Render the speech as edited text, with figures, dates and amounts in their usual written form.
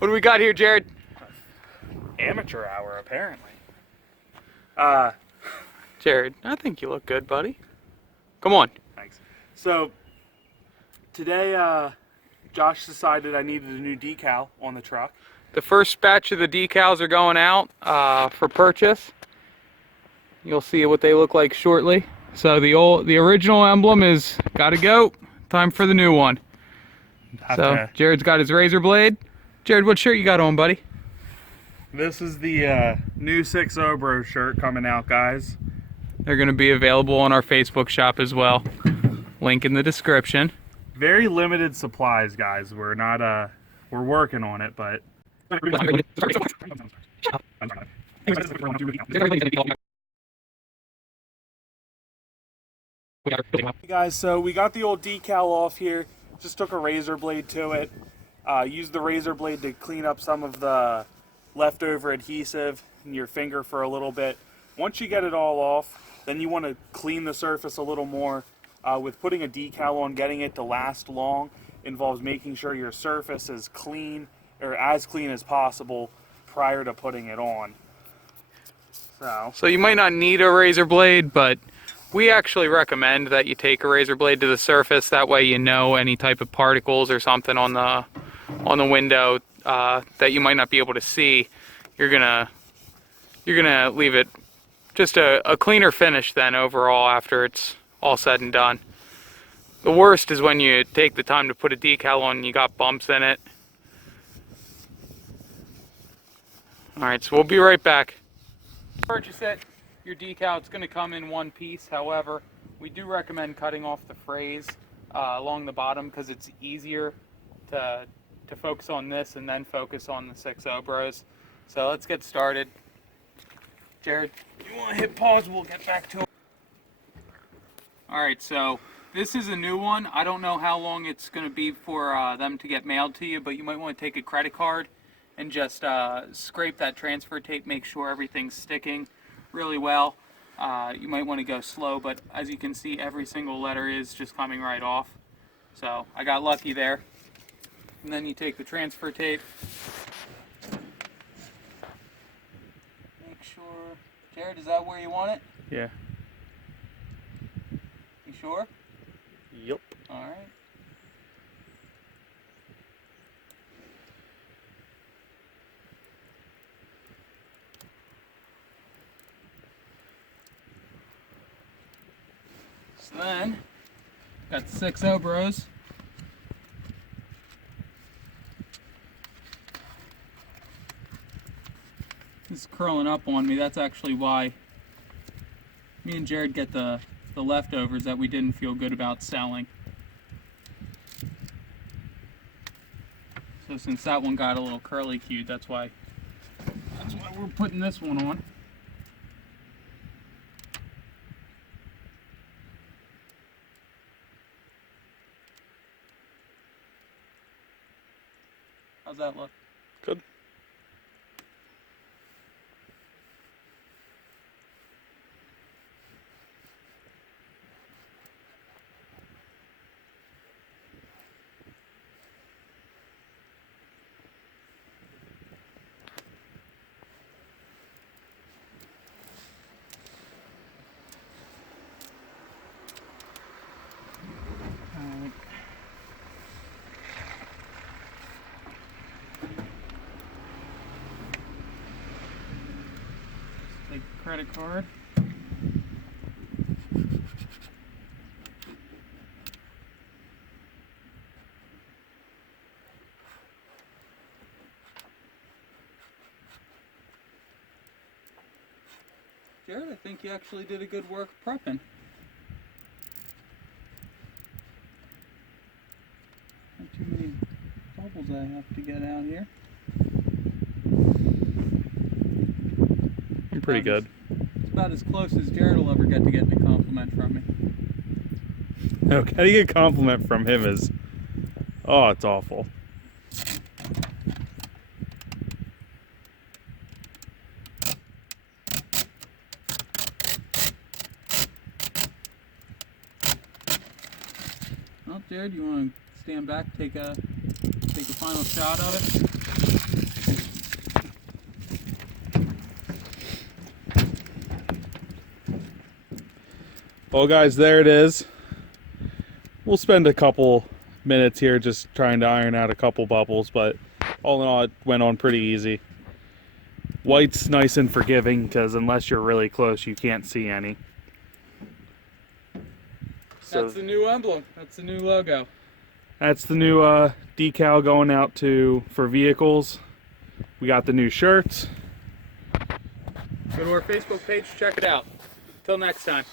What do we got here, Jared? Amateur hour, apparently. Jared, I think you look good, buddy. Come on. Thanks. So, today, Josh decided I needed a new decal on the truck. The first batch of the decals are going out for purchase. You'll see what they look like shortly. So the original emblem is gotta go. Time for the new one. Jared's got his razor blade. Jared, what shirt you got on, buddy? This is the new 6-0 Bro shirt coming out, guys. They're gonna be available on our Facebook shop as well. Link in the description. Very limited supplies, guys. We're not we're working on it, but Hey guys, so we got the old decal off here. Just took a razor blade to it. Used the razor blade to clean up some of the leftover adhesive in your finger for a little bit. Once you get it all off, then you want to clean the surface a little more. With putting a decal on, getting it to last long involves making sure your surface is clean, or as clean as possible, prior to putting it on. So you might not need a razor blade, but we actually recommend that you take a razor blade to the surface. That way you know any type of particles or something on the window that you might not be able to see. You're gonna leave it just a cleaner finish then overall after it's all said and done. The worst is when you take the time to put a decal on and you got bumps in it. Alright, so we'll be right back. Purchase it, your decal, it's going to come in one piece. However, we do recommend cutting off the frays along the bottom because it's easier to focus on this and then focus on the 6-0 Bros. So let's get started. Jared, you want to hit pause? We'll get back to it. Alright, so this is a new one. I don't know how long it's going to be for them to get mailed to you, but you might want to take a credit card and just scrape that transfer tape, make sure everything's sticking really well. You might want to go slow, but as you can see, every single letter is just coming right off. So I got lucky there. And then you take the transfer tape. Make sure, Jared, is that where you want it? yeah. You sure? Yep. All right. So then, got the 6-0 Bros. This is curling up on me. That's actually why me and Jared get the leftovers that we didn't feel good about selling. So since that one got a little curly cued, that's why we're putting this one on. How's that look? Good. Alright. Take the credit card. Jared, I think you actually did a good work prepping. Not too many bubbles I have to get out here. I'm pretty good. It's about as close as Jared will ever get to getting a compliment from me. Okay, how do you get a compliment from him is, oh, it's awful. Well, Jared, you want to stand back, take a Take a final shot of it. Well guys, there it is. We'll spend a couple minutes here just trying to iron out a couple bubbles, but all in all it went on pretty easy. White's nice and forgiving because unless you're really close you can't see any. So That's the new emblem. That's the new logo. that's the new decal going out for vehicles. We got the new shirts. Go to our Facebook page, check it out. Till next time.